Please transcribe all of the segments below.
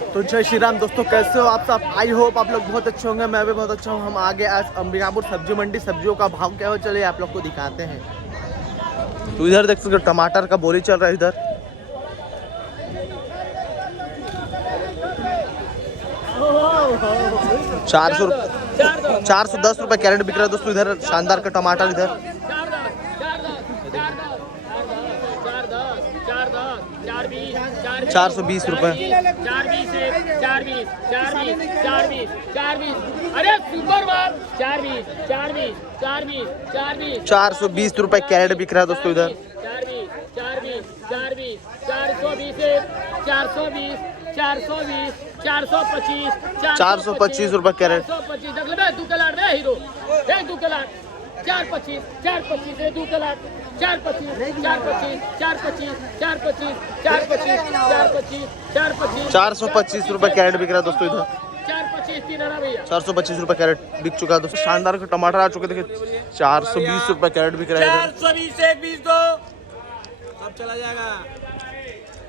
तो जय श्री राम दोस्तों, कैसे हो आप सब। आई होप आप लोग बहुत अच्छे होंगे, मैं भी बहुत अच्छा हूँ। हम आगे आज अंबिकापुर सब्जी मंडी, सब्जियों का भाव क्या हो चले आप लोग को दिखाते हैं। तो इधर देख सकते हो टमाटर का बोली चल रहा है। इधर 410 रुपए कैरेट बिक रहा है दोस्तों। इधर शानदार का टमाटर इधर 420 रुपए। अरे सुपर बात 420 रुपए कैरेट बिक रहा है दोस्तों। इधर 425 रुपए कैरेट। 425 रुपए कैरेट बिक रहा है दोस्तों। इधर 425 रुपए कैरेट बिक चुका है दोस्तों। शानदार का टमाटर आ चुके देखिए 420 रुपए कैरेट बिक रहा है। 420 एक 20 दो अब चला जाएगा।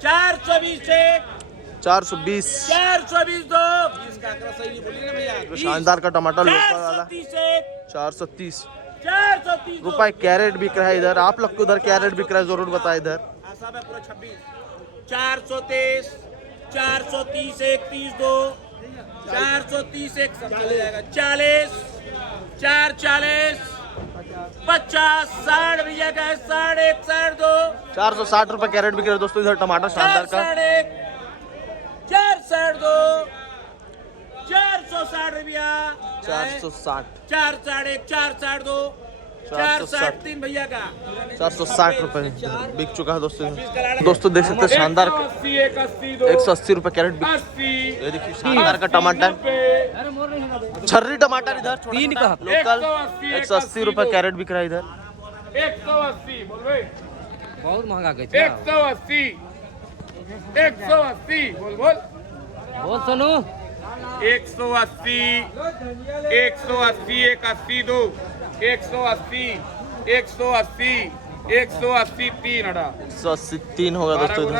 420 दो 20 का आंकड़ा सही बोलिए ना भैया। शानदार का टमाटर लोकल वाला 430 रुपए कैरेट बिक रहा है इधर। आप लोग को उधर कैरेट बिक रहा है जरूर बताए इधर। 423 430 एक 30 दो 430 एक सब चले जाएगा। 40 440 50 60 भैया का 60 1 60 दो 460 रुपए कैरेट बिक रहा है दोस्तों। इधर टमाटर शानदार का 460 दो 460 रुपया 460 460 460 दो 460 भैया का 460 रुपए बिक चुका है दोस्तों। दोस्तों देख सकते हैं शानदार 180 रुपए कैरेट बिक। ये देखिए शानदार का टमाटर छर्री टमाटर इधर तीन का लोकल 180 रुपए कैरेट बिक रहा है इधर। 180 बोल भाई, बहुत महंगा गई 180 बोल बोल बोल सुनो 180 180 एक 80 दो 180 180 180 तीन अड़ा 180 3 होगा दोस्तों इधर।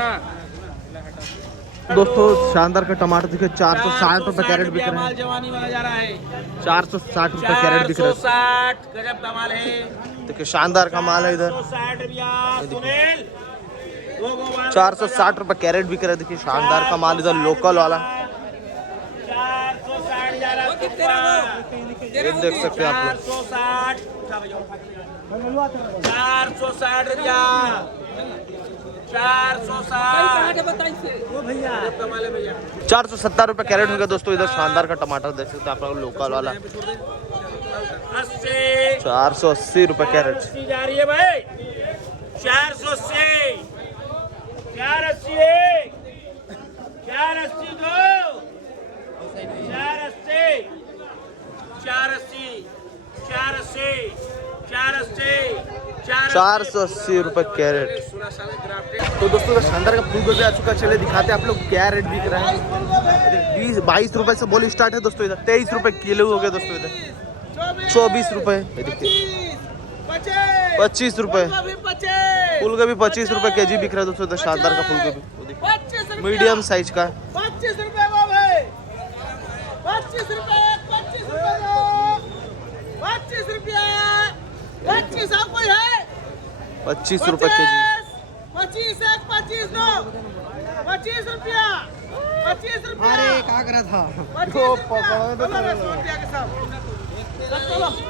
दोस्तों शानदार का टमाटर देखिए 460 रुपए कैरेट बिक रहा है। जवानी वाला जा रहा है 460 रुपए कैरेट बिक रहा है। 460 गजब का माल है। देखिए शानदार का माल है इधर। 460 रुपए कैरेट बिक रहा है। देखिए शानदार का माल इधर लोकल वाला 460 जा रहा है। ये देख सकते हैं आप लोग 460 रुपया 470 रुपए कैरेट हो गया दोस्तों। इधर शानदार का टमाटर देख सकते हैं आप लोग लोकल वाला 480 रुपए कैरेट। जा रही है भाई 480 480 480 दो 480 480 480 480 रुपए कैरेट। तो दोस्तों का शानदार का फूल गोभी आ चुका। चले दिखाते हैं आप लोग क्या रेट बिक रहा है। 22 रुपए से बोली स्टार्ट है दोस्तों। इधर 23 रुपए किलो हो गया दोस्तों। इधर 24 रुपए, 25 रुपए फूल गोभी 25 रुपए केजी बिक रहा है दोस्तों। इधर शानदार का फूल गोभी मीडियम साइज का 25 रुपए 25 रुपए 25 रुपया 25 कोई है 25 रुपए केजी 25 25 दो 25 रुपया 25 रुपया। अरे क्या करा था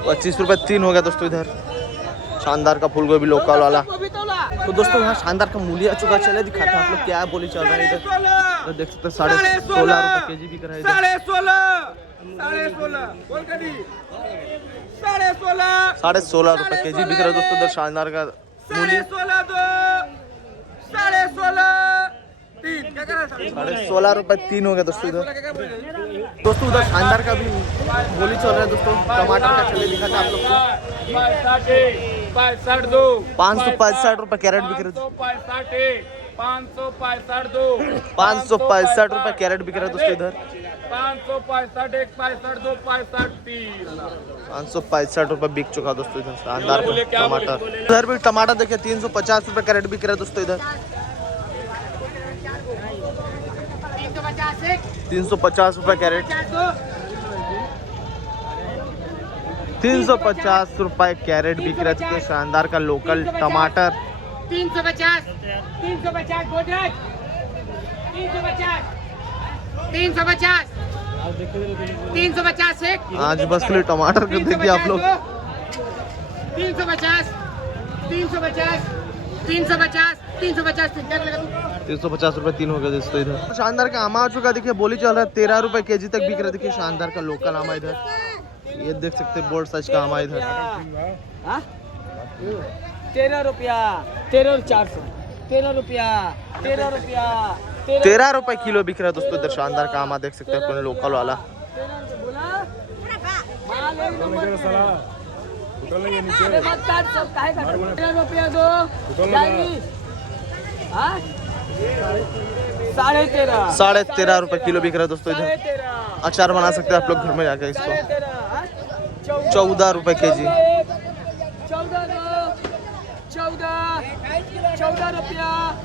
25 रुपए 3 हो गया दोस्तों। इधर शानदार का फूल गोभी लोकल वाला। तो दोस्तों यहाँ शानदार का मूली आ चुका। चले दिखाते हैं आप लोग क्या बोली चल रहा है इधर। तो देख सकते हैं 16.5 रुपए केजी बिक रहा है। 16.5 रुपए केजी बिक रहा है दोस्तों। इधर शानदार का मूली 16.5 रुपए 3 हो गया दोस्तों। इधर दोस्तों उधर शानदार का भी बोली चल रहा है दोस्तों। टमाटर का चले दिखाते हैं आप लोग को 565 रुपए कैरेट बिक रहे। 565 रुपए कैरेट बिक रहा है दोस्तों। इधर 565 एक 65 2 65 3 565 रुपए बिक चुका दोस्तों। इधर शानदार टमाटर। इधर भी टमाटर देखिए 350 रुपए कैरेट बिक रहा है दोस्तों। इधर 350 रुपए कैरेट, 350 रुपए कैरेट बिक रहे थे। शानदार का लोकल टमाटर 350, 350 गोदरेज, 350, 350, 350 एक। आज बस के लिए टमाटर को देखिए आप लोग। 350, 350, 350, 350 क्या लगेगा तू? 350 रुपए 3 हो गए दोस्तों इधर। शानदार का आमा आ चुका, देखिए बोली चल रहा है 13 रुपए केजी तक बिक रहा है। देखिए शानदार का लोकल आमा इधर, ये देख सकते हैं बोर्ड साइज का आमा इधर। 13 रुपया, 13 और 400, 13 रुपया, 13 रुपया, 13 रुपए किलो बिक रहा है दोस्तों इधर। शानदार का आमा देख सकते हैं अपने लोकल वाला। 13 रुपया दो, 13.5, 13.5 रुपए किलो बिक रहा है दोस्तों इधर। अचार बना सकते हैं आप लोग घर में जाकर इसको। 14 रुपए केजी, 14 रुपया।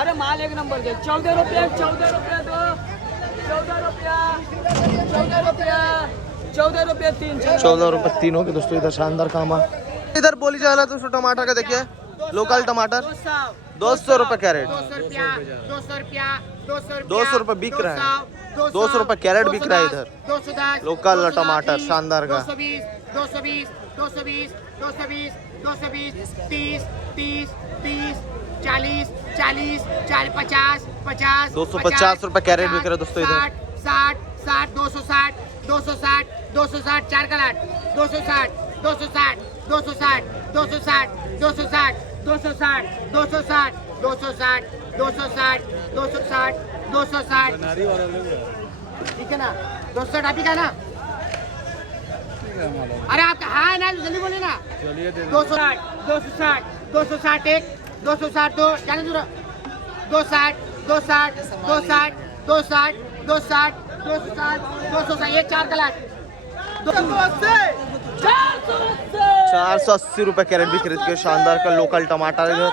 अरे माल एक नंबर दे, 14 रुपया, 14 रुपया दो, 14 रुपया, 14 रुपया, 14 रुपया 3, 14 रुपए 3 हो गए दोस्तों इधर। शानदार का आमा इधर बोली जा रहा है दोस्तों। टमाटर का देखिए लोकल टमाटर 200 रुपए कैरेट, 200 रुपया, 200 रुपया, 200 रुपए बिक रहा है। 200 रुपए कैरेट बिक रहा है इधर 210, लोकल टमाटर शानदार का। 220, 220, 220, 220, 220, 30, 30, 30, 40, 40, 50, 50, 250 रुपए कैरेट बिक रहा है दोस्तों इधर। 60, 60, 260, 260, 260, 4 का लाट, 260, 260, 260, 260, 260, 260, 260, 260, 260, 260, 260, ठीक है ना? 260 आप ही का ना? अरे आपका हाँ ना, जल्दी बोले ना। 260, 260, 260 एक, 260 दो, जाने दो। 260, 260, 260, 260, 260, 260, 260, एक 4 का लाट। 480 रुपए कैरेट बिक रहे थे। शानदार का लोकल टमाटर इधर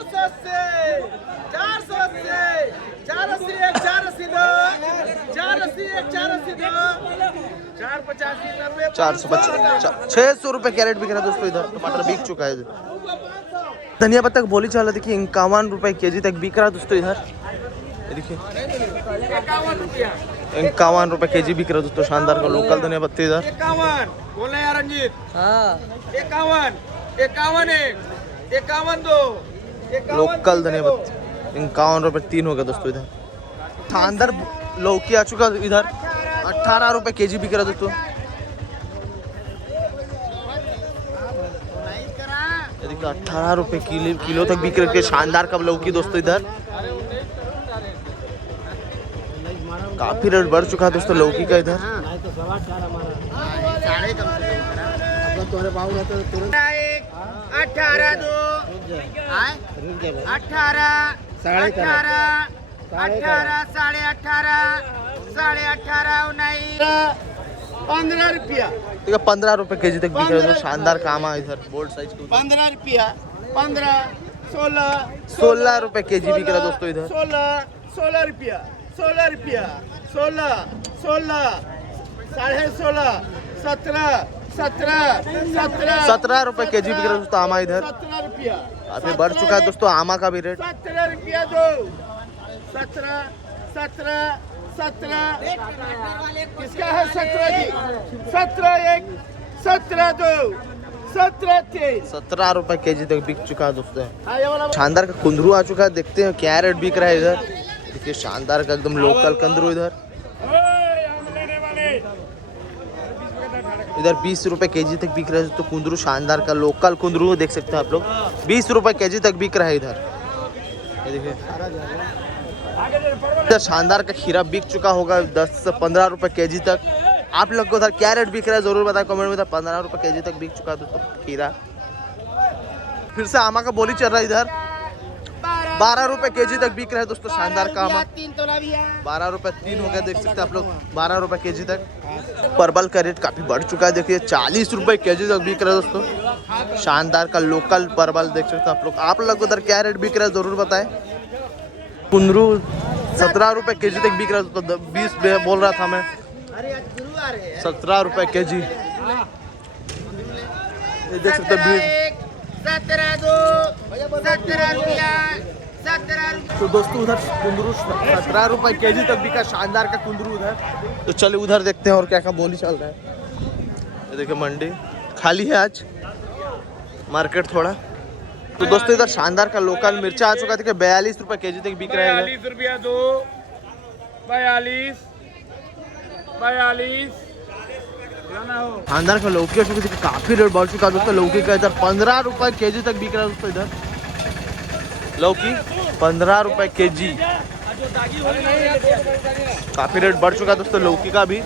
600 रुपए कैरेट बिक रहा है दोस्तों इधर। टमाटर बिक चुका है इधर। धनिया पत्ता बोली चल रहा देखिए 51 रुपए केजी तक बिक रहा है दोस्तों इधर। ये देखिए 51 रुपए केजी बिक रहा है दोस्तों। शानदार का लोकल धनिया पत्ता इधर 51 बोला यार रंजीत। हाँ 51, 51 एक, 51 दो, 51 लोकल धनिया पत्ता 51 रुपए 3 हो गया दोस्तों इधर। शानदार लौकी आ चुका इधर 18 रुपए केजी बिक रहा है दोस्तों। ये देखिए 18 रुपए किलो तक बिक रही है। शानदार का लौकी दोस्तों इधर काफी रेट बढ़ चुका है दोस्तों लौकी का इधर। 18 दो, 18, 18, 18, 18.5, 18.5, 15 रुपया, ठीक है 15 रुपए केजी तक बिक रहा है। शानदार काम है इधर बोर्ड साइज का 15 रुपया, 15, 16, 16 रुपए केजी बिक रहा है दोस्तों इधर। 16 रुपया, 16 रुपया, 16, 16, 16.5, 17, 17, 17, 17 रुपए केजी बिक रहा है दोस्तों आमा इधर। 17 रुपया, काफी बढ़ चुका है दोस्तों आमा का भी रेट। 17 रुपया दो, 17, 17, 17, किसका है 17 जी? 17 एक, 17 दो, 17 3, 17 रुपए केजी तक बिक चुका है दोस्तों। शानदार का कुंदरू आ चुका है, देखते हैं क्या रेट बिक रहा है इधर। देखिए शानदार का एकदम लोकल कुंदरू इधर 20 रुपए केजी तक बिक रहा है तो कुंदरू। शानदार का लोकल कुंदरू देख सकते हैं आप लोग 20 रुपए केजी तक बिक रहा है इधर। ये देखिए इधर शानदार का खीरा बिक चुका होगा 10 से 15 रुपए केजी तक। आप लोग को उधर क्या रेट बिक रहा है जरूर बताएं कमेंट में। 15 रुपए केजी तक बिक चुका है दोस्तों खीरा। फिर से आमा का बोली चल रहा है इधर 12 रुपए केजी तक बिक रहा है दोस्तों। शानदार का आमा 12 रुपए 3 हो गया देख सकते हैं आप लोग 12 रुपए केजी तक। परवल का रेट काफी बढ़ चुका है, देखिए 40 रुपए केजी तक बिक रहा है दोस्तों। शानदार का लोकल परवल देख सकते हैं आप लोग। आप लोग उधर क्या रेट बिक रहा है जरूर बताएं। कुंदरू 17 रुपए केजी तक बिक रहा है दोस्तों। 20 बोल रहा था मैं, 17 रुपए केजी। ये देख सकते हैं भीड़। 17 रुपया। तो दोस्तों उधर कुंदरू 17 रुपए केजी तक बिका, शानदार का कुंदरू उधर। तो चलिए उधर देखते हैं और क्या क्या बोली चल रहा है। ये देखिए मंडी खाली है आज, मार्केट थोड़ा। तो दोस्तों इधर शानदार का लोकल मिर्चा आ चुका था कि 42 रुपए केजी तक बिक रहा है। 42 रुपया दो, 42 शानदार का लौकी आ चुकी थी, काफी रेट बढ़ चुका है दोस्तों। लौकी का इधर 15 रुपए केजी तक बिक रहा है दोस्तों। इधर लौकी 15 रुपए केजी, काफी रेट बढ़ चुका है दोस्तों लौकी का भी।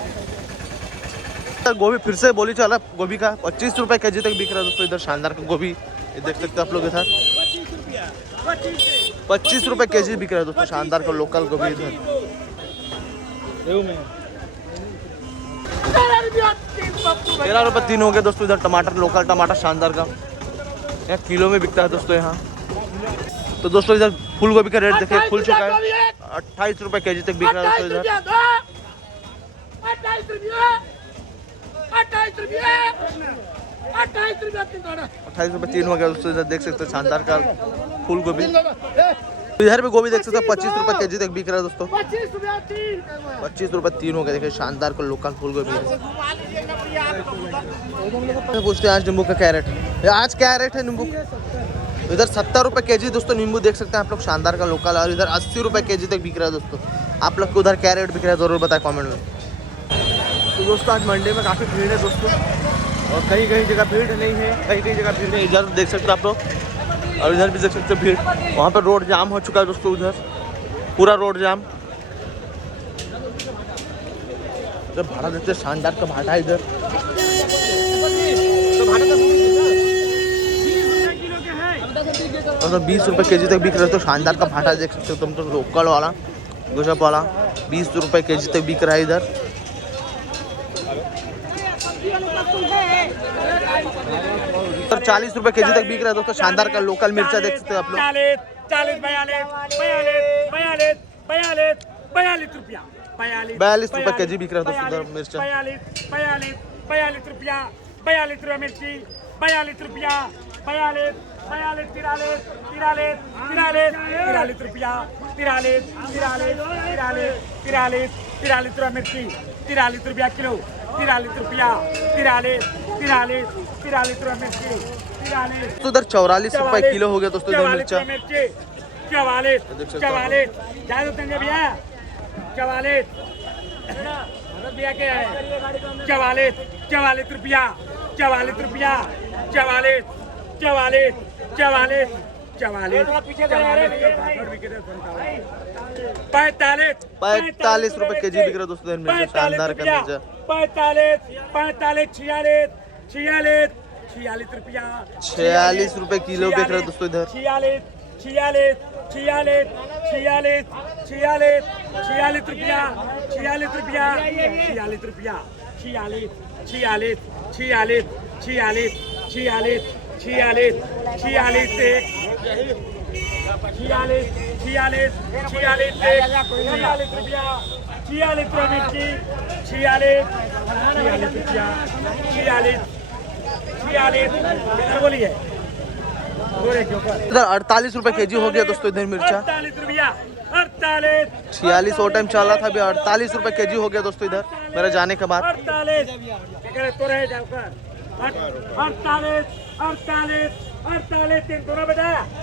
गोभी फिर से बोली चला, गोभी का 25 रुपए केजी तक बिक रहा है दोस्तों। इधर शानदार का गोभी ये देख सकते हैं आप लोग, इधर 25 रुपए केजी बिक रहा है दोस्तों। शानदार का लोकल गोभी इधर 13 रुपए 3 हो गए दोस्तों। इधर टमाटर, लोकल टमाटर शानदार का यहाँ किलो में बिकता है दोस्तों यहाँ। तो दोस्तों इधर फूल गोभी का रेट देखिए, खुल चुका है, 28 रुपए केजी तक बिक रहा है दोस्तों। इधर 28 रुपए 3 हो गया दोस्तों। इधर देख सकते हैं शानदार का फूल गोभी। इधर भी गोभी देख सकते हैं 25 रुपए केजी तक बिक रहा है दोस्तों। 25 रुपए 3 हो गया। देखिए शानदार का लोकल फूल गोभी है। पूछते हैं आज नींबू का क्या रेट है, आज क्या रेट है नींबू? इधर 70 रुपए केजी दोस्तों नींबू देख सकते हैं आप लोग, शानदार का लोकल। और इधर 80 रुपए केजी तक बिक रहा है दोस्तों। आप लोग को उधर क्या रेट बिक रहा है जरूर बताएं कमेंट में। तो दोस्तों आज मंडी में काफ़ी भीड़ है दोस्तों, और कहीं कहीं जगह भीड़ नहीं है, कहीं कहीं जगह भीड़ है। इधर देख सकते हैं आप लोग, और इधर भी देख सकते हैं भीड़। वहाँ पर रोड जाम हो चुका है दोस्तों, उधर पूरा रोड जाम। इधर भाड़ा देते शानदार का भाड़ा इधर, और 20 रुपए केजी तक बिक रहा है। तो शानदार का भाटा देख सकते हो तुम, तो लोकल वाला गजब वाला 20 रुपए केजी तक बिक रहा है इधर। तो 40 रुपए केजी तक बिक रहा है दोस्तों। शानदार का लोकल मिर्चा देख सकते हो आप लोग। 42 रुपए केजी बिक रहा है दोस्तों इधर मिर्चा। 42 रुपया, 42 रुपया मिर्ची, 42 रुपया, 43 रुपया, 43 रुपया मिर्ची, 43 रुपया किलो, 43 रुपया, 43 रुपया मिर्ची, 43। तो इधर 44 रुपए किलो हो गया दोस्तों इधर मिर्चा। 44 भैया, 44 भैया क्या है, 44 रुपया, 44 रुपया, 44 45 रुपए केजी बिक रहा है दोस्तों मिर्चा, शानदार का मिर्चा। 46 रुपया, 46 रुपए किलो बिक रहा है दोस्तों इधर। 46 बोलिए। इधर 48 रुपए केजी हो गया दोस्तों इधर मिर्चा। 48 रुपया, 48 46 वो टाइम चल रहा था, अभी 48 रुपए केजी हो गया दोस्तों इधर मेरे जाने के बाद।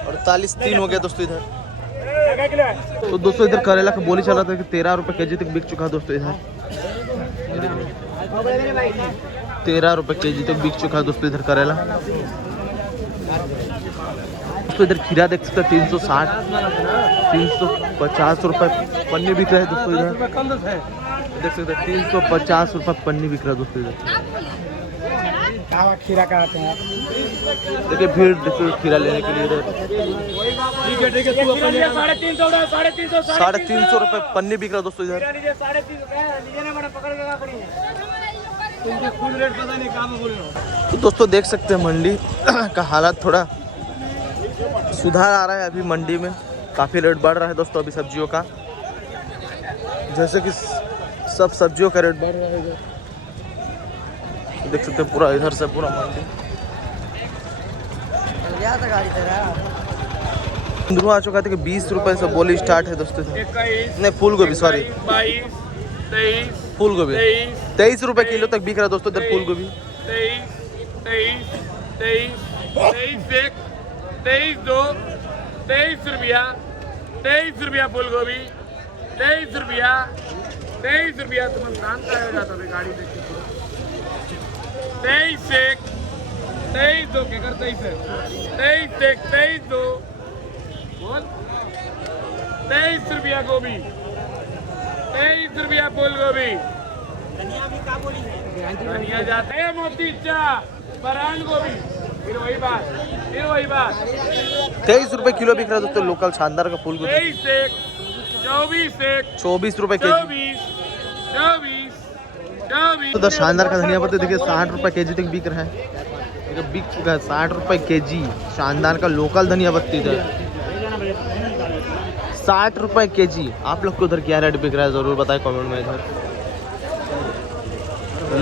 48 3 हो गया दोस्तों इधर। तो दोस्तों इधर करेला का बोली चल रहा था कि 13 रुपए केजी तक बिक चुका है दोस्तों इधर। 13 रुपए केजी तक बिक चुका है दोस्तों इधर करेला। दोस्तों इधर खीरा देख सकते हैं 360 350 रुपए पन्नी बिक रहा है दोस्तों इधर। देख सकते हैं 350 रुपए पन्नी बिक रहा है दोस्तों इधर। खीरा का आते हैं, देखिए भीड़ देखिए खीरा लेने के लिए इधर। 350 रुपए पन्नी बिक रहा है दोस्तों इधर। तो दोस्तों देख सकते हैं मंडी का हालत थोड़ा सुधार आ रहा है अभी मंडी में, काफ़ी रेट बढ़ रहा है दोस्तों अभी सब्जियों का। जैसे कि सब सब्जियों का रेट बढ़ रहा है इधर। देख सकते हैं पूरा इधर से पूरा मंडी। इंद्रू आ चुका था कि 20 रुपए से बोली स्टार्ट है दोस्तों। 21, नहीं फूल गोभी, सॉरी 22, 23, फूल गोभी 23 रुपए किलो तक बिक रहा है दोस्तों इधर फूल गोभी। 23, 23, 23, 23, 2, 23 रुपया, 23 रुपया फूल गोभी, 23 रुपया, 23 रुपया। तुम शांत रहेगा तो गाड़ी देख के 23 एक, 23 दो के कर 23 एक, 23 एक, 23 दो बोल, 23 रुपया गोभी, 23 रुपया फूल गोभी। धनिया जाते हैं मोती चा परान गोभी, फिर वही बात। 23 रुपए किलो बिक रहा है दोस्तों लोकल शानदार का फूल गोभी। 23 एक, 24 एक, 24 रुपए के जी। 24 उधर शानदार का धनिया पत्ता देखिए 60 रुपए के जी तक बिक रहा है। बिक चुका है 60 रुपए के जी शानदार का लोकल धनिया पत्ती इधर 60 रुपए के जी। आप लोग को उधर क्या रेट बिक रहा है जरूर बताएं कमेंट में। इधर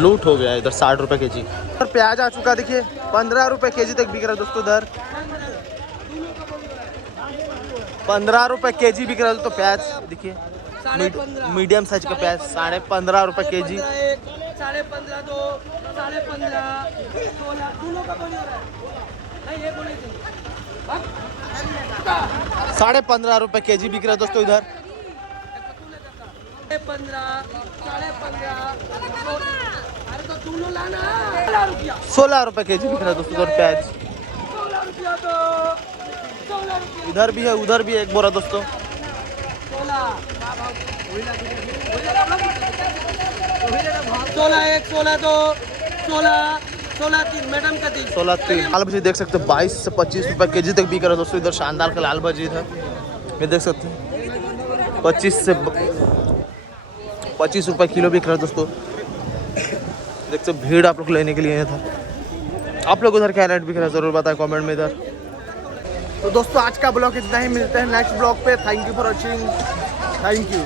लूट हो गया इधर 60 रुपए के जी। इधर प्याज आ चुका देखिए 15 रुपए के जी तक बिक रहा है दोस्तों इधर 15 रुपए के जी बिक रहा है दोस्तों प्याज। देखिए मीडियम साइज का प्याज 15.5 रुपए के जी। 15.5 दो 15.5 16 दोनों का बोली हो रहा है नहीं ये बोली थी 15.5 रुपए के जी बिक रहा है दोस्तों इधर 15 15.5 अरे तो दोनों लाना 16 रुपए के जी बिक रहा है दोस्तों इधर प्याज। 16 रुपया तो 16 रुपया इधर भी है उधर भी है एक बोरा दोस्तों 16 एक 16 दो 16 3 मैडम का 16 3। लाल भाजी देख सकते हैं 22 से 25 रुपए के जी तक बिक रहा है दोस्तों इधर शानदार का लाल भाजी इधर ये देख सकते हैं 25 रुपए किलो बिक रहा है दोस्तों। देख सकते भीड़ आप लोग लेने के लिए था। आप लोग उधर क्या रेट बिक रहा है जरूर बताएं कमेंट में इधर। तो दोस्तों आज का ब्लॉग इतना ही, मिलते हैं नेक्स्ट ब्लॉग पे। Thank you for watching, thank you.